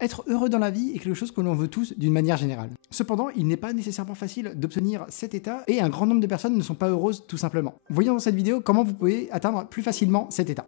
Être heureux dans la vie est quelque chose que l'on veut tous d'une manière générale. Cependant, il n'est pas nécessairement facile d'obtenir cet état et un grand nombre de personnes ne sont pas heureuses tout simplement. Voyons dans cette vidéo comment vous pouvez atteindre plus facilement cet état.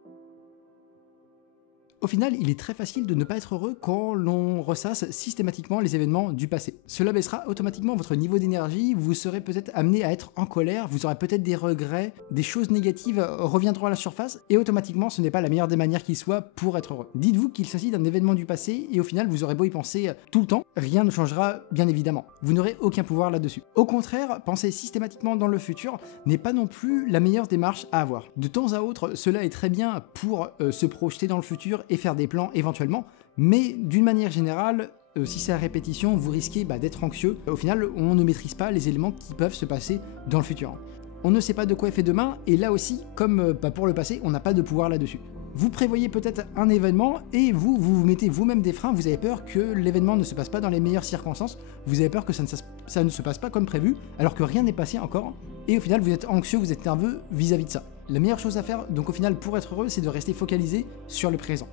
Au final, il est très facile de ne pas être heureux quand l'on ressasse systématiquement les événements du passé. Cela baissera automatiquement votre niveau d'énergie, vous serez peut-être amené à être en colère, vous aurez peut-être des regrets, des choses négatives reviendront à la surface et automatiquement ce n'est pas la meilleure des manières qui soit pour être heureux. Dites-vous qu'il s'agit d'un événement du passé et au final vous aurez beau y penser tout le temps, rien ne changera bien évidemment. Vous n'aurez aucun pouvoir là-dessus. Au contraire, penser systématiquement dans le futur n'est pas non plus la meilleure démarche à avoir. De temps à autre, cela est très bien pour se projeter dans le futur et faire des plans éventuellement, mais d'une manière générale, si c'est à répétition, vous risquez d'être anxieux. Au final, on ne maîtrise pas les éléments qui peuvent se passer dans le futur. On ne sait pas de quoi est fait demain, et là aussi, comme pour le passé, on n'a pas de pouvoir là-dessus. Vous prévoyez peut-être un événement et vous mettez vous-même des freins, vous avez peur que l'événement ne se passe pas dans les meilleures circonstances, vous avez peur que ça ne se passe pas comme prévu, alors que rien n'est passé encore, et au final vous êtes anxieux, vous êtes nerveux vis-à-vis de ça. La meilleure chose à faire, donc au final pour être heureux, c'est de rester focalisé sur le présent.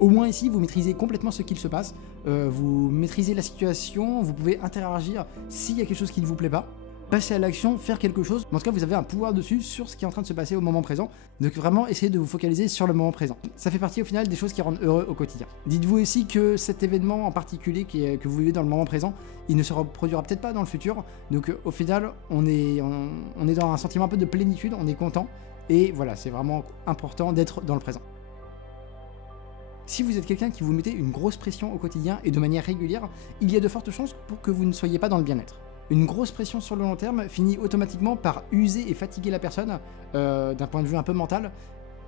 Au moins ici, vous maîtrisez complètement ce qu'il se passe, vous maîtrisez la situation, vous pouvez interagir s'il y a quelque chose qui ne vous plaît pas, passer à l'action, faire quelque chose. En tout cas, vous avez un pouvoir dessus sur ce qui est en train de se passer au moment présent. Donc vraiment, essayez de vous focaliser sur le moment présent. Ça fait partie au final des choses qui rendent heureux au quotidien. Dites-vous aussi que cet événement en particulier que vous vivez dans le moment présent, il ne se reproduira peut-être pas dans le futur. Donc au final, on est dans un sentiment un peu de plénitude, on est content. Et voilà, c'est vraiment important d'être dans le présent. Si vous êtes quelqu'un qui vous mettez une grosse pression au quotidien et de manière régulière, il y a de fortes chances pour que vous ne soyez pas dans le bien-être. Une grosse pression sur le long terme finit automatiquement par user et fatiguer la personne d'un point de vue un peu mental,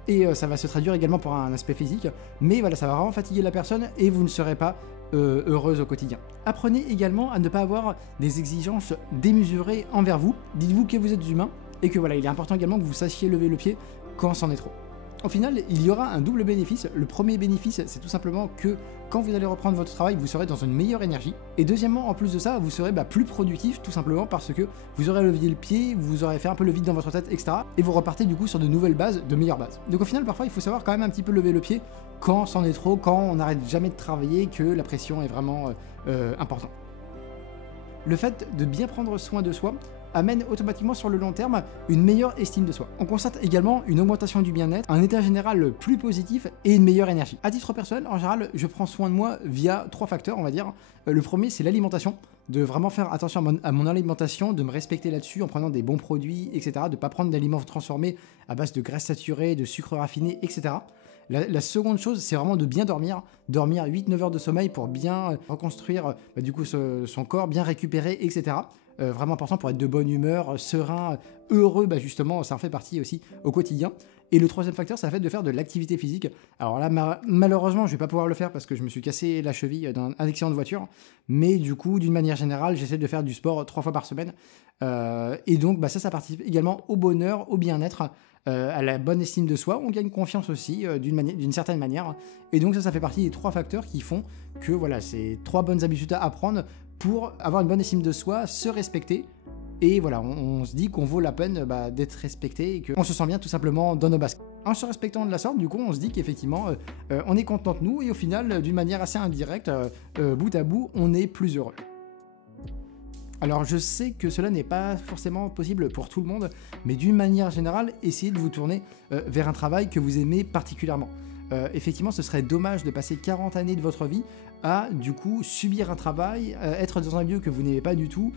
et ça va se traduire également pour un aspect physique, mais voilà, ça va vraiment fatiguer la personne et vous ne serez pas heureuse au quotidien. Apprenez également à ne pas avoir des exigences démesurées envers vous. Dites-vous que vous êtes humain et que voilà, il est important également que vous sachiez lever le pied quand c'en est trop. Au final, il y aura un double bénéfice. Le premier bénéfice, c'est tout simplement que quand vous allez reprendre votre travail, vous serez dans une meilleure énergie. Et deuxièmement, en plus de ça, vous serez plus productif, tout simplement parce que vous aurez levé le pied, vous aurez fait un peu le vide dans votre tête, etc. Et vous repartez du coup sur de nouvelles bases, de meilleures bases. Donc au final, parfois, il faut savoir quand même un petit peu lever le pied quand c'en est trop, quand on n'arrête jamais de travailler, que la pression est vraiment importante. Le fait de bien prendre soin de soi amène automatiquement sur le long terme une meilleure estime de soi. On constate également une augmentation du bien-être, un état général plus positif et une meilleure énergie. À titre personnel, en général, je prends soin de moi via 3 facteurs, on va dire. Le premier, c'est l'alimentation, de vraiment faire attention à mon alimentation, de me respecter là-dessus en prenant des bons produits, etc., de ne pas prendre d'aliments transformés à base de graisses saturées, de sucre raffiné, etc. La seconde chose, c'est vraiment de bien dormir 8-9 heures de sommeil pour bien reconstruire du coup son corps, bien récupérer, etc. Vraiment important pour être de bonne humeur, serein, heureux, justement, ça en fait partie aussi au quotidien. Et le troisième facteur, c'est le fait de faire de l'activité physique. Alors là, malheureusement, je vais pas pouvoir le faire parce que je me suis cassé la cheville dans un accident de voiture. Mais du coup, d'une manière générale, j'essaie de faire du sport 3 fois par semaine. Et donc, ça participe également au bonheur, au bien-être, à la bonne estime de soi. On gagne confiance aussi d'une certaine manière. Et donc ça fait partie des 3 facteurs qui font que voilà, c'est 3 bonnes habitudes à apprendre pour avoir une bonne estime de soi, se respecter. Et voilà, on se dit qu'on vaut la peine d'être respecté et qu'on se sent bien tout simplement dans nos baskets. En se respectant de la sorte, du coup, on se dit qu'effectivement, on est content de nous et au final, d'une manière assez indirecte, bout à bout, on est plus heureux. Alors je sais que cela n'est pas forcément possible pour tout le monde, mais d'une manière générale, essayez de vous tourner vers un travail que vous aimez particulièrement. Effectivement, ce serait dommage de passer 40 années de votre vie à, du coup, subir un travail, être dans un lieu que vous n'aimez pas du tout,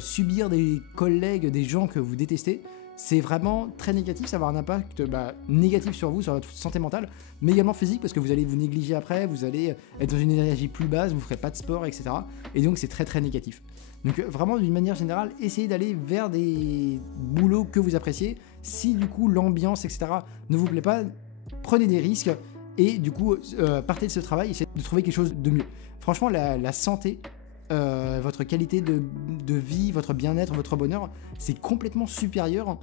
subir des collègues, des gens que vous détestez. C'est vraiment très négatif, ça va avoir un impact négatif sur vous, sur votre santé mentale, mais également physique, parce que vous allez vous négliger après, vous allez être dans une énergie plus basse, vous ne ferez pas de sport, etc. Et donc c'est très très négatif. Donc vraiment, d'une manière générale, essayez d'aller vers des boulots que vous appréciez. Si du coup l'ambiance, etc. ne vous plaît pas, prenez des risques et du coup partez de ce travail, essayez de trouver quelque chose de mieux. Franchement, la santé, votre qualité de vie, votre bien-être, votre bonheur, c'est complètement supérieur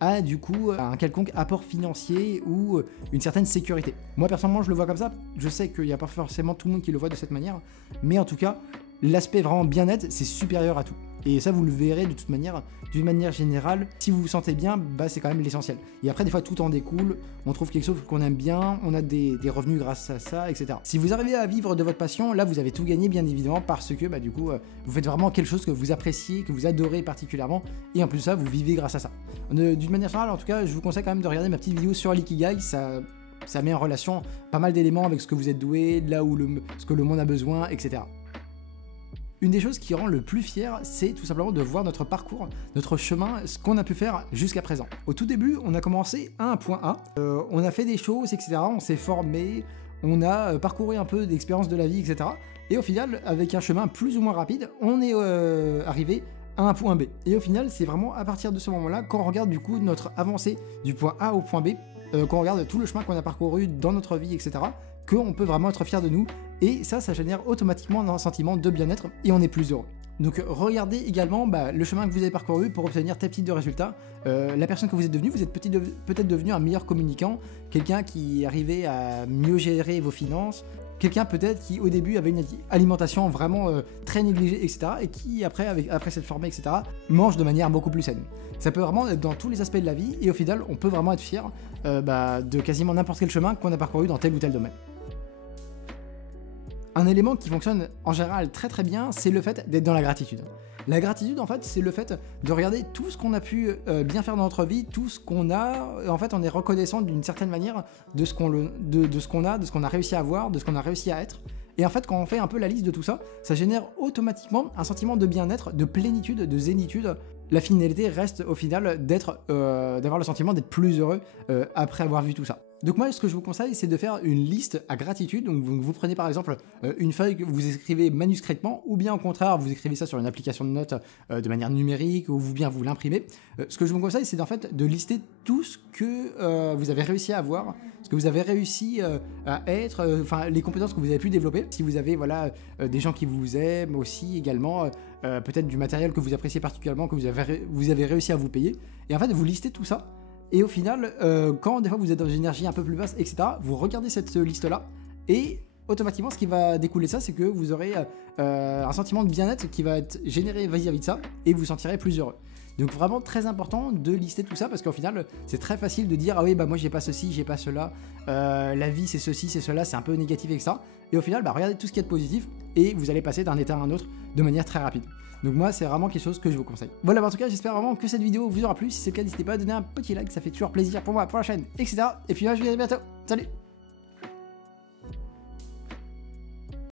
à du coup un quelconque apport financier ou une certaine sécurité. Moi personnellement, je le vois comme ça. Je sais qu'il n'y a pas forcément tout le monde qui le voit de cette manière, mais en tout cas, l'aspect vraiment bien-être, c'est supérieur à tout. Et ça, vous le verrez de toute manière, d'une manière générale. Si vous vous sentez bien, bah, c'est quand même l'essentiel. Et après, des fois, tout en découle. On trouve quelque chose qu'on aime bien, on a des revenus grâce à ça, etc. Si vous arrivez à vivre de votre passion, là, vous avez tout gagné, bien évidemment, parce que, bah, du coup, vous faites vraiment quelque chose que vous appréciez, que vous adorez particulièrement. Et en plus de ça, vous vivez grâce à ça. D'une manière générale, en tout cas, je vous conseille quand même de regarder ma petite vidéo sur l'ikigai. Ça met en relation pas mal d'éléments avec ce que vous êtes doué, là où ce que le monde a besoin, etc. Une des choses qui rend le plus fier, c'est tout simplement de voir notre parcours, notre chemin, ce qu'on a pu faire jusqu'à présent. Au tout début, on a commencé à un point A, on a fait des choses, etc. On s'est formé, on a parcouru un peu d'expériences de la vie, etc. Et au final, avec un chemin plus ou moins rapide, on est arrivé à un point B. Et au final, c'est vraiment à partir de ce moment-là, quand on regarde du coup notre avancée du point A au point B, quand on regarde tout le chemin qu'on a parcouru dans notre vie, etc., qu'on peut vraiment être fier de nous, et ça génère automatiquement un sentiment de bien-être, et on est plus heureux. Donc regardez également le chemin que vous avez parcouru pour obtenir tel type de résultat, la personne que vous êtes devenu, vous êtes peut-être devenu un meilleur communicant, quelqu'un qui arrivait à mieux gérer vos finances, quelqu'un peut-être qui au début avait une alimentation vraiment très négligée, etc., et qui après s'être formé, etc., mange de manière beaucoup plus saine. Ça peut vraiment être dans tous les aspects de la vie, et au final on peut vraiment être fier de quasiment n'importe quel chemin qu'on a parcouru dans tel ou tel domaine. Un élément qui fonctionne en général très très bien, c'est le fait d'être dans la gratitude. La gratitude, en fait, c'est le fait de regarder tout ce qu'on a pu bien faire dans notre vie, tout ce qu'on a. En fait, on est reconnaissant d'une certaine manière de ce qu'on a, de ce qu'on a réussi à avoir, de ce qu'on a réussi à être. Et en fait, quand on fait un peu la liste de tout ça, ça génère automatiquement un sentiment de bien-être, de plénitude, de zénitude. La finalité reste au final d'avoir le sentiment d'être plus heureux après avoir vu tout ça. Donc moi, ce que je vous conseille, c'est de faire une liste à gratitude. Donc vous prenez par exemple une feuille que vous écrivez manuscritement, ou bien au contraire, vous écrivez ça sur une application de notes de manière numérique, ou bien vous l'imprimez. Ce que je vous conseille, c'est en fait de lister tout ce que vous avez réussi à avoir, ce que vous avez réussi à être, les compétences que vous avez pu développer. Si vous avez des gens qui vous aiment aussi également, peut-être du matériel que vous appréciez particulièrement, que vous avez réussi à vous payer. Et en fait, vous listez tout ça. Et au final, quand des fois vous êtes dans une énergie un peu plus basse, etc., vous regardez cette liste-là, et automatiquement, ce qui va découler de ça, c'est que vous aurez un sentiment de bien-être qui va être généré vis-à-vis de ça, et vous vous sentirez plus heureux. Donc vraiment très important de lister tout ça, parce qu'au final, c'est très facile de dire « Ah oui, moi j'ai pas ceci, j'ai pas cela, la vie c'est ceci, c'est cela, c'est un peu négatif avec ça. » Et au final, regardez tout ce qui est de positif, et vous allez passer d'un état à un autre de manière très rapide. Donc moi, c'est vraiment quelque chose que je vous conseille. Voilà, en tout cas, j'espère vraiment que cette vidéo vous aura plu. Si c'est le cas, n'hésitez pas à donner un petit like, ça fait toujours plaisir pour moi, pour la chaîne, etc. Et puis moi, je vous dis à bientôt. Salut!